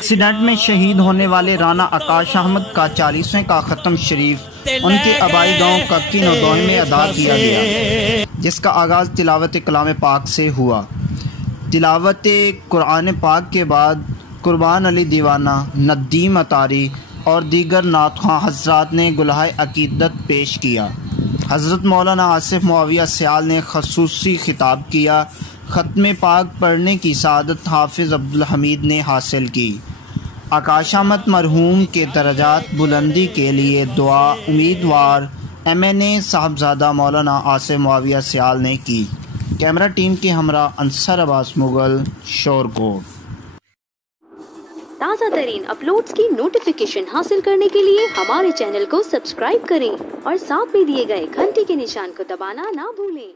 Accident में शहीद होने वाले राना आकाश अहमद का 40वें का ख़त्म शरीफ उनके आबाई गांव कक्की नौदोहे में अदा किया गया, जिसका आगाज़ तिलावत कलाम पाक से हुआ। तिलावत कुरान पाक के बाद कुर्बान अली दीवाना, नदीम अतारी और दीगर नातख़्वां हज़रात ने गुलहाए अक़ीदत पेश किया। हज़रत मौलाना आसिफ मुआविया सियाल ने ख़ुसूसी खिताब किया। ख़त्म पाक पढ़ने की सआदत हाफिज़ अब्दुल हमीद ने हासिल की। आकाश अहमद मरहूम के दरजात बुलंदी के लिए दुआ उम्मीदवार MNA साहबजादा मौलाना आसिफ मुआविया सियाल ने की। कैमरा टीम के हमरा अंसर अब्बास मुगल, शोरकोट। ताज़ा तरीन अपलोड्स की नोटिफिकेशन हासिल करने के लिए हमारे चैनल को सब्सक्राइब करें और साथ में दिए गए घंटी के निशान को दबाना ना भूलें।